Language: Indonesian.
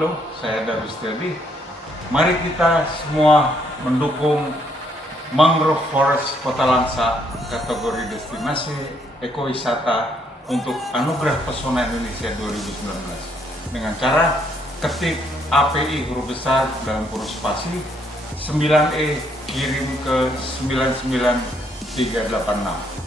Halo, saya Darus Setiadi. Mari kita semua mendukung Mangrove Forest Kota Langsa kategori destinasi ekowisata untuk Anugerah Pesona Indonesia 2019 dengan cara ketik API huruf besar dalam kurung spasi 9E kirim ke 99386.